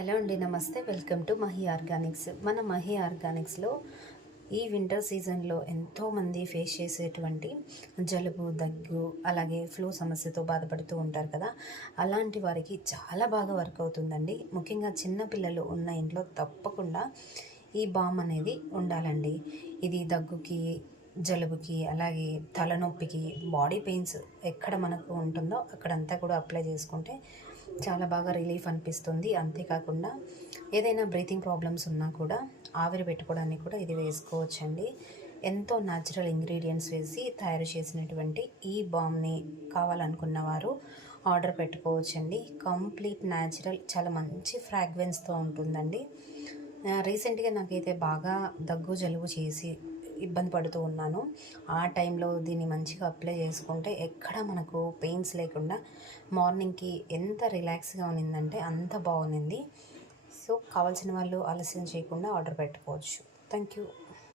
Hello అండి, నమస్తే. Welcome to Mahi Organics. మన మహి ఆర్గానిక్స్లో ఈ వింటర్ సీజన్లో ఎంతోమంది ఫేస్ చేసేటువంటి జలుబు, దగ్గు, అలాగే ఫ్లూ సమస్యతో బాధపడుతూ ఉంటారు కదా. అలాంటి వారికి చాలా బాగా వర్క్ అవుతుందండి. ముఖ్యంగా చిన్నపిల్లలు ఉన్న ఇంట్లో తప్పకుండా ఈ బామ్ అనేది ఉండాలండి. ఇది దగ్గుకి, జలుబుకి, అలాగే తలనొప్పికి, బాడీ పెయిన్స్ ఎక్కడ మనకు ఉంటుందో అక్కడంతా కూడా అప్లై చేసుకుంటే చాలా బాగా రిలీఫ్ అనిపిస్తుంది. అంతేకాకుండా ఏదైనా బ్రీతింగ్ ప్రాబ్లమ్స్ ఉన్నా కూడా ఆవిరి పెట్టుకోవడానికి కూడా ఇది వేసుకోవచ్చండి. ఎంతో న్యాచురల్ ఇంగ్రీడియంట్స్ వేసి తయారు చేసినటువంటి ఈ బామ్ని కావాలనుకున్న వారు ఆర్డర్ పెట్టుకోవచ్చండి. కంప్లీట్ న్యాచురల్, చాలా మంచి ఫ్రాగ్రెన్స్తో ఉంటుందండి. రీసెంట్గా నాకైతే బాగా దగ్గు, జలుబు చేసి ఇబ్బంది పడుతూ ఉన్నాను. ఆ టైంలో దీన్ని మంచిగా అప్లై చేసుకుంటే ఎక్కడ మనకు పెయిన్స్ లేకుండా మార్నింగ్కి ఎంత రిలాక్స్గా ఉన్నిందంటే అంత బాగుంది. సో కావాల్సిన వాళ్ళు ఆలస్యం చేయకుండా ఆర్డర్ పెట్టుకోవచ్చు. Thank you.